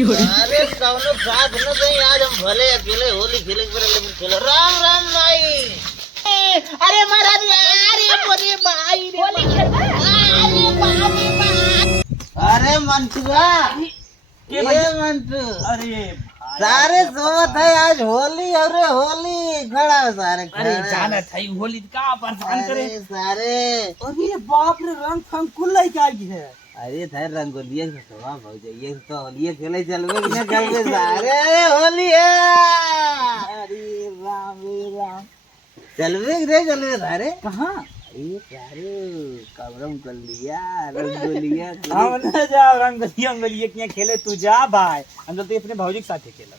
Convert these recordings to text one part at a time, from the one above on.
अरे कौनो साथ न दे, आज हम भले अकेले होली खेले लेकिन खेलो। राम राम माई। अरे महाराज, अरे मोरे भाई रे, होली खेलबा? अरे मंटुआ, ये मंटू, अरे सारे सोवत है आज होली। अरे होली खड़ा है सारे, अरे जाना था होली का परेशान करे। अरे सारे, अरे बाप रे, रंग फंग कुल लेके आई है। अरे थे रंगोलिया से सवा भाग जाइए तो होली खेले चलवे कि चलवे सारे होली है। अरे राम चलवे रे चलवे सारे कहाँ? अरे सारे कमरम कर लिया रंगोलिया। हम न जा रंगोलिया क्या खेले, तू जा भाई, हम तो अपने भौजी के साथ खेला।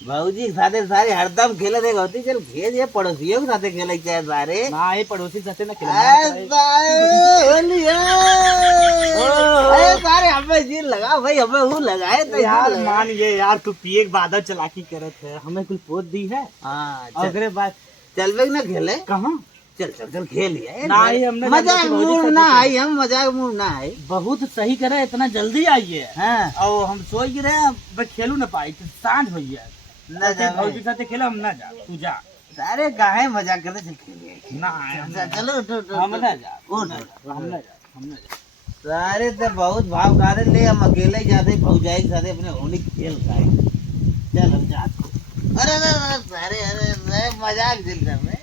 भाजी के साथे सारे हरदम खेले थे गौती, चल खेल ये पड़ोसियों के साथे खेले चाहे सारे। ना ये पड़ोसी साथे ना खेला। होली है। अरे सारे हमें जी लगा भाई, हमें वो लगाए तो यार मान ये यार, तू पिए के बाद चलाकी करत है, हमें कुछ पोत दी है। हाँ अगले बात चलवे ना खेले। कहाँ? चल चल चल खेल लिया ना ही हमने मजाक मूड ना आई, हम मजाक मूड ना आई। बहुत सही करे, इतना जल्दी आइए। हाँ और हम सोच रहे हैं खेलू ना पाई, तो सांझ हो गया। ना जा भौजी के साथ खेला, हम ना जा, तू जा। सारे काहे मजाक करते, चल खेलिए ना चलो उठो हम ना जा, उठ हम ना जा, हम ना जा। सारे तो बहुत भाव खा रहे ले, हम अकेले ही जाते भौजाई के साथ अपने होली खेल खाए। चल हम जाते। अरे सारे अरे मजाक दिल में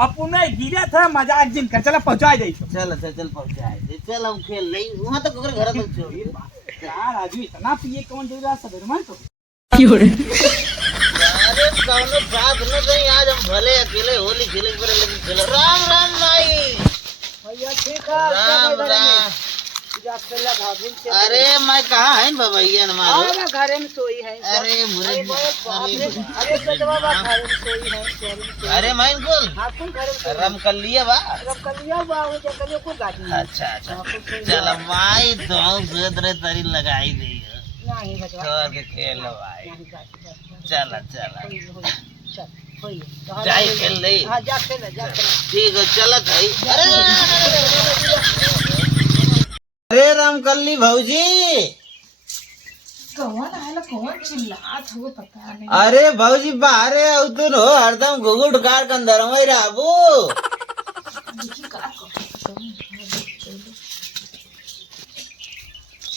अपने गिरा था मजाक जिन कर, चला पहुंचा दे। चल चल पहुंचाए, चल हम खेल नहीं वहाँ तक घर तक छोड़। यार राजू इतना पिए कौन दे रहा सवेरे मान को। अरे कौनो साथ न दे, आज हम भले अकेले होली खेले लेकिन खेलो। राम राम माई। भैया ठीक राम राम। अरे मैं कहाँ है भैया हमारे घरे में सोई है। अरे मुरे अरे सजवा घरे में सोई है। अरे मैं रम कर लिया बा। अच्छा अच्छा अच्छा चल माई तो तरी लगाई दी छोड़ के खेल भाई। चल चल जाई खेल ली। ठीक है चलत है। अरे रामकल्ली भौजी, कौन आला कौन चिल्लात हो पता नहीं। अरे भौजी बाहर तुम हो हरदम घुघुट कार के अंदर में रहबू। देखी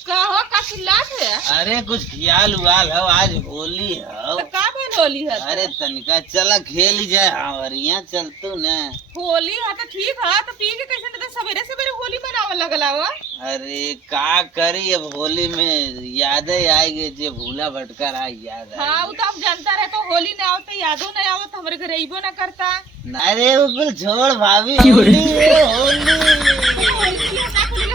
का हो का चिल्लात है? अरे कुछ ख्याल उयाल हो, आज होली हो। तो का बन होली है? अरे तनिका चला खेल ही जाए हमारिया चलतू न। होली है तो ठीक है, तो पी के कैसे तो सवेरे सवेरे होली मनावे लगला हुआ। अरे का करी अब होली में यादें आएगी, जो भूला भटकर आ याद हाँ वो तो आप जानता रहे, तो होली न आवत यादो न आवत, हमारे घर अइबो न करता। अरे वो कुल छोड़ भाभी, होली है, होली।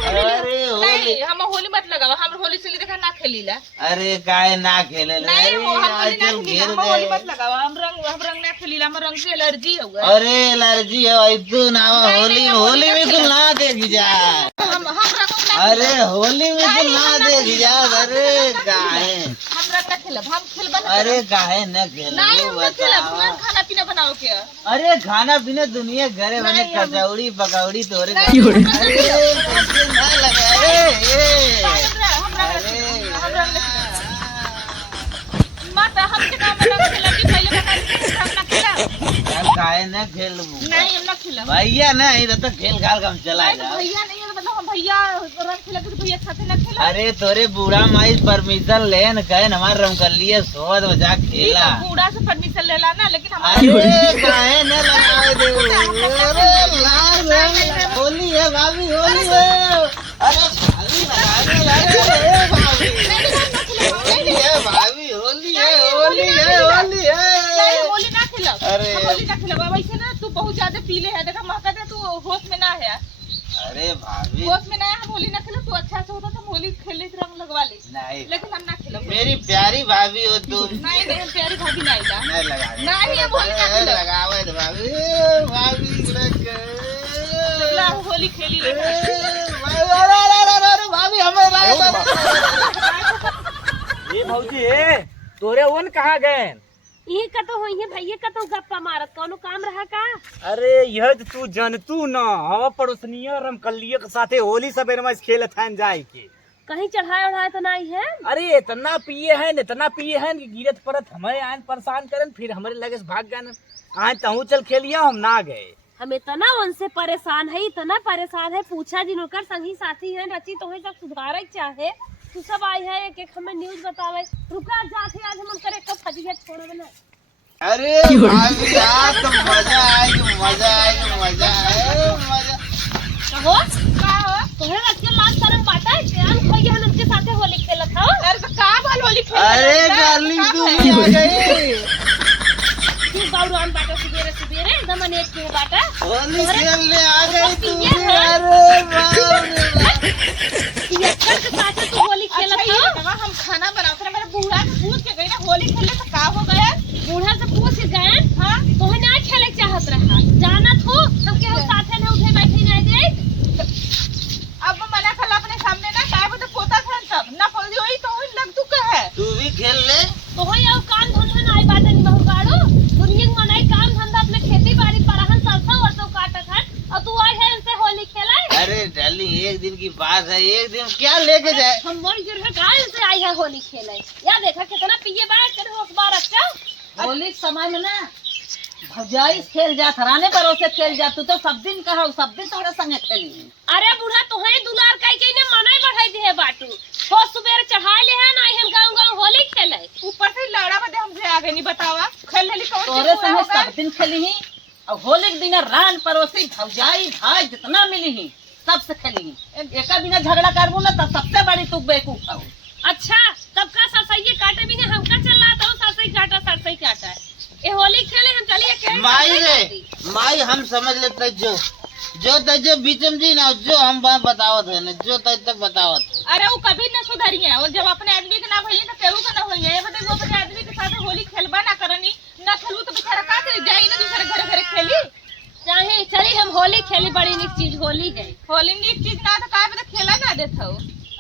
अरे होली नहीं हम होली मत लगाओ, हम होली से देखा ना खेलीला। अरे काहे ना खेले नहीं हम होली ना चल खेलीला, खेल हम होली दे। मत लगाओ, हम रंग ना खेलीला, हम रंग से एलर्जी हो गया। अरे एलर्जी है तू ना होली होली में कुल ना देखी जा। हम रंग ना, अरे होली में कुल ना देखी जा। अरे काहे हम रंग ना खेलब, हम खेलबा ना। अरे काहे न खेल नहीं हम ना खेलब, बताओ। तुरंत खाना पीना बनाओ के। अरे खाना पीना दुनिया घरे बने, नहीं, हम- कचौड़ी पकौड़ी तोरे नहीं, घर। हम- अरे कैसे ना लगा ए। हम रंग मत हम के काम रंग खेलब कि पहले बता दी हम ना खेलब। यार काहे न खेल नहीं हम ना खेलब। भैया नहीं तो खेल खाल हम चला नहीं तो जाओ। भैया नहीं है तो मतलब हम भैया रंग खेलब तो भैया साथे ना खेलब। अरे तोरे बूढ़ा माई परमिशन लेन कहे हमारे रम कर लिए सोच बजा खेला। बूढ़ा से परमिशन लेला ना, लेकिन हमारे अरे काहे न लगाए दे। अरे लाल रंग होली है भाभी, होली है। अरे भाभी लगाने लगे भाभी। होली है भाभी, होली है, होली है, होली नहीं है। होली ना खेलब। अरे। हम होली ना खेलब। वैसे ना तू बहुत ज्यादा पीले है, देखा महका तू होश में ना है। अरे भाभी होश में ना है, हम होली ना खेलब। तू अच्छा से होता तो हम होली खेल ले, रंग लगवा ले, नहीं, लेकिन हम ना खेलब। मेरी प्यारी भाभी हो तुम। नहीं नहीं हम प्यारी भाभी नहीं ला। नहीं लगा नहीं, हम होली ना खेलब। लगावे तो भाभी भाभी ला होली खेली ले। भाभी हमें ये भौजी तोरे ओन कहाँ गए? यही का तो होई है भैया का तो गप्पा मारत, कोनो काम रहा का? अरे यह तू जानतू ना, हवा पड़ोसनिया रमकलिया के साथे होली सवेरे में खेलत हन जाए के, कहीं चढ़ाए उढ़ाए तो नहीं है? अरे इतना पिए हैं कि गिरत पड़त हमारे आन परेशान करन, फिर हमारे लगे से भाग गए। आज तहु चल खेलिया, हम ना गए। हम इतना उनसे परेशान है, इतना परेशान है, पूछा जिनकर संगी साथी है रची तो सब सुधारे चाहे तू सब आई है एक एक हमें न्यूज बतावे। रुका जाते आज हम करे कब फजीहत छोड़ बना। अरे भाभी यार तो मजा आएगी कहो का हो तोहरे रचिया लाल शर्म बाटा है जान खोई हम उनके साथे होली खेलत हो। अरे तो का बोल होली खेल। अरे डार्लिंग तू भी आ गई। तू बाउरान बाटा सुबेरे सुबेरे एकदम अनेक के बाटा होली खेलने आ गई तू भी। अरे बाप रे ये के साथे तू होली खेलत हो। हम खाना बनाते रहे, मेरे बूढ़ा से पूछ के गई ना होली खेलने तो का हो गया। बूढ़ा से पूछ के गए हां तो है ना खेले चाहत रहा जाना हो हम के हम साथे ने उठे बैठे नहीं दे। अब मना कर अपने सामने ना काय बता पोता था सब ना बोल दियो तो लग तू का है। तू भी खेल ले तो हो यार काम धंधा नहीं बात नहीं बहु गाड़ो दुनिया में मनाई काम धंधा अपने खेती बाड़ी पराहन सरसों और तो काटत है और तू आई है इनसे होली खेलाए। अरे डार्लिंग एक दिन की बात है, एक दिन क्या लेके जाए। हम मोर गिर है गाय से आई है होली खेलाए। या देखा कितना पिए बात कर हो बार अच्छा होली के समय में ना भौजाई खेल जात राने भरोसे खेल जात तू तो सब दिन कहा सब दिन तोहरे संगे खेली। अरे बूढ़ा तो है दुलार कई कई ने मनाई बढ़ाई दी है बाटू हो सुबेरे चढ़ा ले है ना हम गांव होली खेले ऊपर से लड़ा बदे हमसे आगे नहीं बतावा खेल लेली कौन तोहरे संगे सब दिन खेली ही और होली के दिन रान पड़ोसी भौजाई भाई जितना मिली ही सबसे खेली ही। एका बिना झगड़ा करबू ना तब सबसे बड़ी तू बेवकूफ हो। अच्छा तब का सरसई काटे भी ने हमका चल रहा था सरसई काटा ए होली खेले हम चलिए खेल माई रे माई हम समझ लेते जो बीच में जी ना जो हम बात बतावत है ना जो तक बतावत। अरे वो कभी न सुधरी है और जब अपने आदमी के ना भइए तो केहू का ना होइए। ये बताइए वो अपने आदमी के साथ होली खेलबा ना करनी ना खेलू तो बेचारा का करे जाई ना दूसरे घर खेली। चाहे चली हम होली खेली बड़ी निक चीज होली है। होली नीक चीज ना तो का बता खेला ना देत हो।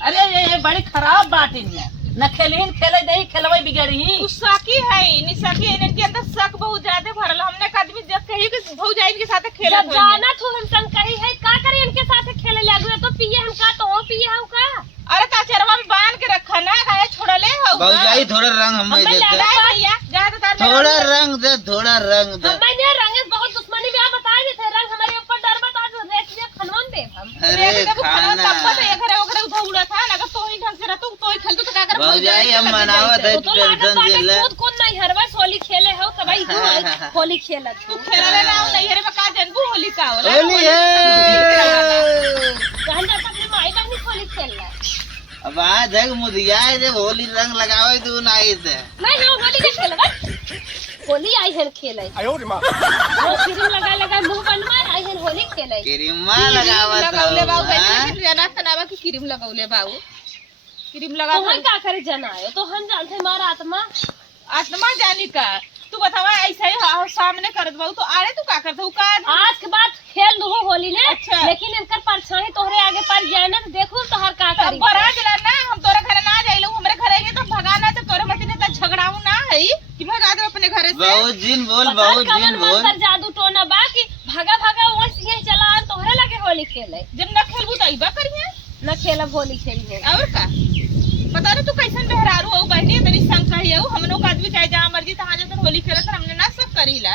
अरे ये बड़ी खराब बात है न खेलीन खेले दही खेलवे बिगड़ी ही। साकी है निसाकी इनके अंदर शक बहुत ज्यादा भरल। हमने आदमी जब कही कि भौजाई के साथ खेला जब जाना तो हम संग कही है का करे इनके साथ खेले लागू तो पिए हम का तो ओ पिए हम का। अरे ताचरवा में बांध के रखा ना गाय छोड़ले हो भौजाई थोड़ा रंग हमें दे भैया जा तो थोड़ा रंग दे मैंने रंग बहुत दुश्मनी में आप बता देते रंग हमारे ऊपर डर बता दो रेट में खनवन दे हम। अरे खाना घर उड़ा था ना तो ही ढंग से रहतू तो ही खेलतू तो का कर भौजाई हम मनावत है तो टेंशन दे ले खुद कौन नहीं हरवा होली खेले हो तब आई तू होली खेलत तू खेलले ना नहीं हरे में का जनबू होली का होला होली है कहन जाता अपने माई बहनी होली खेलला। अब आ जग मुदिया है जब होली रंग लगावे तू नहीं थे नहीं हम होली नहीं खेलबा होली आई है खेले आयो रे मां वो क्रीम लगा मुंह बनवा आई है होली खेले क्रीम लगावत लगावले बाऊ हो बैठे जना तनावा की क्रीम लगावले बाऊ क्रीम लगा तो हम का करे जनायो तो हम जानते हमारा आत्मा जानी का तू बतावा ऐसा ही सामने करत बाऊ तो आरे तू का करत हूं का आज के बाद खेल दो होली ने। अच्छा। लेकिन इनकर परछाई तोहरे आगे पड़ जाए ना तो देखो तो हर का करी बड़ा जला ना हम तोरे घर ना जाइलू हमरे घर आएगे तो भगाना तो तोरे मती ने त झगड़ाऊ ना है कि भगा दे अपने घर से। बहुत दिन बोल जादू टोना बा कि भागा वैसे ही चला तोहरे लगे होली खेले जब ना खेलबू तो आइबा करिए न खेलब होली खेलिए और का पता नहीं तू कैसन बेहरारू हो बहनी तेरी संग कही हो हम लोग आदमी चाहे जहां मर्जी तहां जाकर होली खेलत हमने ना सब करीला।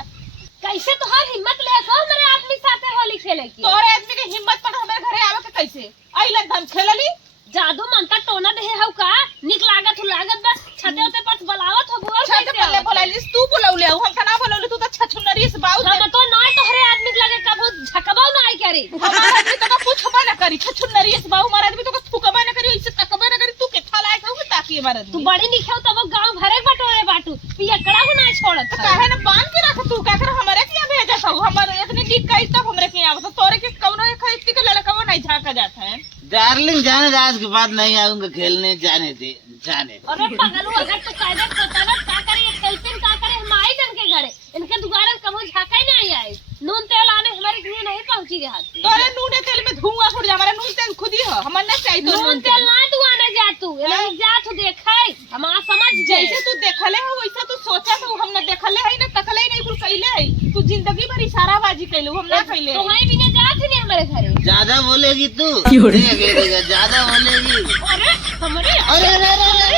कैसे तोहर हिम्मत ले सो मेरे आदमी साथे होली खेले की तोरे आदमी के हिम्मत पर हमारे घरे आवे के कैसे आइला हम खेलली जादू मनता टोना दे हउ का निक लागत बस छते उते पर बुलावत हो बुआ छत पर ले बोलालिस तू बुलाउले हम तना बोलौले तू तो छछुनरी से बाऊ हम तो नहीं तोहरे आदमी के लगे कबो झकबाऊ ना आई करे हमारा आदमी तो पूछबा ना करी छछुनरी से बाऊ हमारा आदमी तो थुकबा ना करी इससे तकबा ना करी तू के थाला कहू के ताकी हमारा तू बड़ी निखाऊ तब गांव भरे बटोरे बाटू पियकड़ा को ना छोड़त काहे ना बांध के रख तू का कर हमारे के भेजा था हमारे इतनी dik का तब हमरे के आवत तोरे के कौनो एक इतनी के लड़का वो नहीं झाका जाता है। डार्लिंग जाने आज के बाद नहीं आऊंगा खेलने जाने दे जाने। अरे पागल अगर तो कायदा होता ना का करे ये खेलते का करे हम आई जन के घरे इनके दुकान कबो झाका ही नहीं आए नून तेल आने हमारे घर नहीं पहुंची रे हाथ तोरे नून तेल में धुआं फुट जा हमारा नून तेल खुद ही हो हमन ना चाहिए तो नून तेल ना तू आने जा तू एने जा तू देखाई हम आ समझ जाए जैसे तू देखले हो वैसा तू सोचा तो हम ना देखले है ना तकले नहीं कुल कइले है तू जिंदगी भर इशाराबाजी कइलू हम ना कइले तो हाई भी ना जात नहीं हमारे घरे ज्यादा बोलेगी तू ज्यादा बोलेगी अरे हमरे अरे अरे अरे हमरे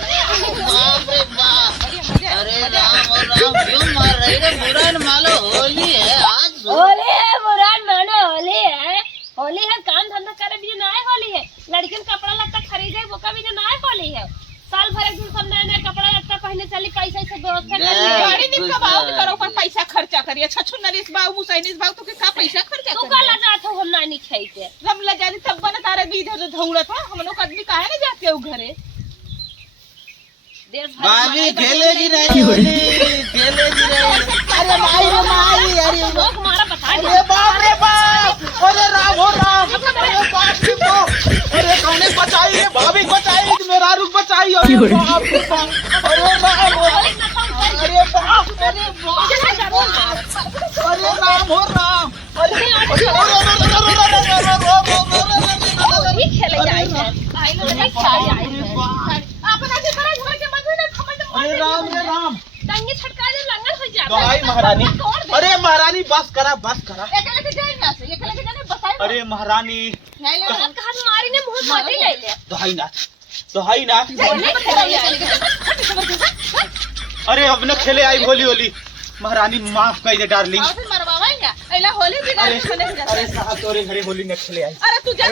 अरे आगे बाप रे बाप, अरे राम और राम क्यों मार रही है? बुरा न मानो, होली है आज। होली है बुरान मानो, होली है काम धंधा करे भी ना है, होली है लड़कियों कपड़ा लत्ता खरीदे वो का भी ना है, होली है साल भर एक दिन सब नया नया कपड़ा लत्ता पहने चली, पैसा से व्यवस्था कर ली। गाड़ी निकल बाऊ के करो पर पैसा खर्चा करिए। छछु नरेश बाऊ मुसैनिस बाऊ तो कितना पैसा खर्चा तू कर का लगा था हम नानी खाइते हम ले जाते तब बना तारे भी इधर धौड़ा था। हम लोग आदमी काहे ना जाते हो घरे। देश भर भाभी खेलेगी नहीं होली, खेलेगी नहीं। अरे माई रे माई, अरे लोग हमारा बता दे अरे बाप रे बाप, अरे राम हो राम, अरे बाप रे बाप, अरे कौने बचाई है? भाभी बचाई, मेरा रुक बचाई। अरे बाप रे बाप, अरे राम हो, अरे बाप, अरे बाप, अरे राम हो राम, होली खेले जाए भाई लोग नहीं खेले जाए अपन आके बड़ा घर के मंदिर में खमन अरे राम रे राम, टंगे छटका दे लंगड़ हो जाए दवाई महारानी, अरे महारानी बस करा बस करा। एक लेके जाए ना से एक लेके जाने बताए अरे महारानी, नहीं ले अब कहा मारी ने मुंह माटी ले ले दहाई नाथ, दहाई नाथ। नहीं खेले जाए। अरे अब न खेले आई होली होली, महारानी माफ कर दे डार्लिंग। और फिर मरवाएंगे एला होली भी अरे गाड़ी में अरे साहब तोरे घरे होली न खेले आई। अरे तू जा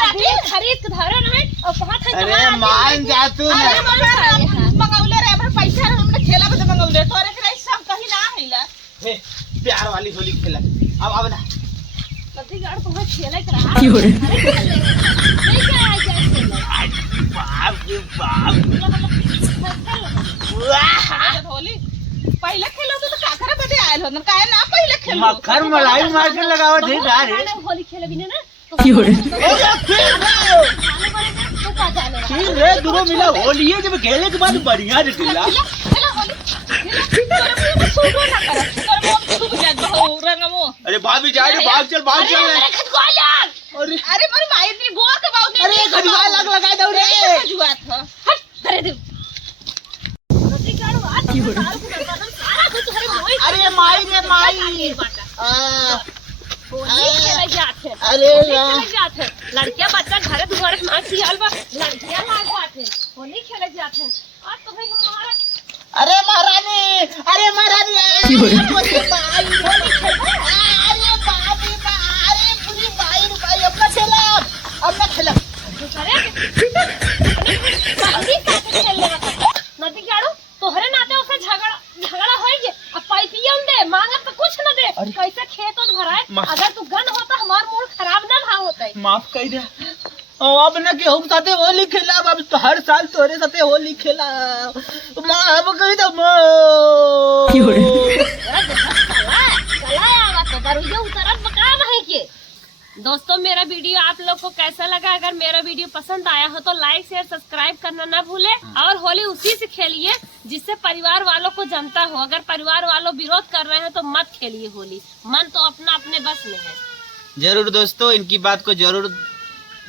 अभी खरीद के धरे नहीं और बहुत है अरे मान जा तू न। मंगौले रे हमर पैसा हमने खेला बता मंगौले तोरे के सब कहीं ना आइला। हे प्यार वाली होली खेला, अब ना कभी गाड़ तुम्हें खेले करा नहीं क्या आ जाए बाप रे बाप, होली पहले खेलो तो का करे बदे आइल हो न काहे ना पहले खेलो मक्खन मलाई मार के लगावत है गारे। होली खेले भी ना तो का जाने ठीक रे दुरो मिला होली है, जब खेले के बाद बढ़िया दिला। अरे भाभी जा रे, भाग चल भाग चल। अरे अरे मेरी माई इतनी गोर के बात अरे खजुआ लग लगा दो रे। खजुआ था हट करे दे नदी गाड़ो आज सारा कुछ हरे मोई अरे माई रे माई, होली खेले जाते अरे खेले जाते लड़कियां बच्चा घरे दुआरे मां सियाल बा लड़कियां लाग जाते होली खेले जाते आज तो भाई हमारा अरे महारानी, अरे महारानी, अरे माई होली खेल, अरे बाप रे बाप, अरे पूरी माई रे भाई अपना खेला, अपना खेला। करे शादी का खेलने वाला नदी गाड़ो तोहरे नाते उसे झगड़ा होई जे अब पैसिया दे मांगा तो कुछ न दे कैसे खेत और भराए अगर तू गन होता हमार मूड खराब ना भाव होता माफ कर दे, अब न के हम साथे होली खेला, अब तो हर साल तोरे साथे होली खेला, माफ कर दे मो। दोस्तों मेरा वीडियो आप लोग को कैसा लगा? अगर मेरा वीडियो पसंद आया हो तो लाइक शेयर सब्सक्राइब करना ना भूले और होली उसी से खेलिए जिससे परिवार वालों को जमता हो। अगर परिवार वालों विरोध कर रहे हैं तो मत खेलिए होली, मन तो अपना अपने बस में है। जरूर दोस्तों इनकी बात को जरूर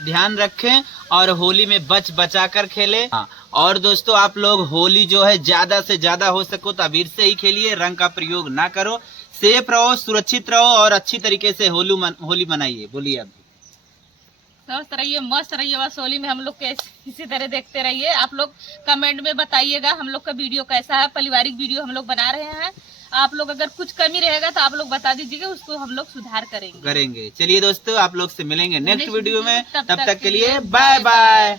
ध्यान रखें और होली में बचा कर खेलें। और दोस्तों आप लोग होली जो है ज्यादा से ज्यादा हो सको तो अबीर से ही खेलिए, रंग का प्रयोग ना करो, सेफ रहो, सुरक्षित रहो और अच्छी तरीके से होली मनाइए। बोलिए अब स्वस्थ रहिए, मस्त रहिए, बस होली में हम लोग के इसी तरह देखते रहिए। आप लोग कमेंट में बताइएगा हम लोग का वीडियो कैसा है, पारिवारिक वीडियो हम लोग बना रहे हैं। आप लोग अगर कुछ कमी रहेगा तो आप लोग बता दीजिएगा, उसको हम लोग सुधार करेंगे। चलिए दोस्तों आप लोग से मिलेंगे नेक्स्ट वीडियो में, तब तक के लिए बाय बाय।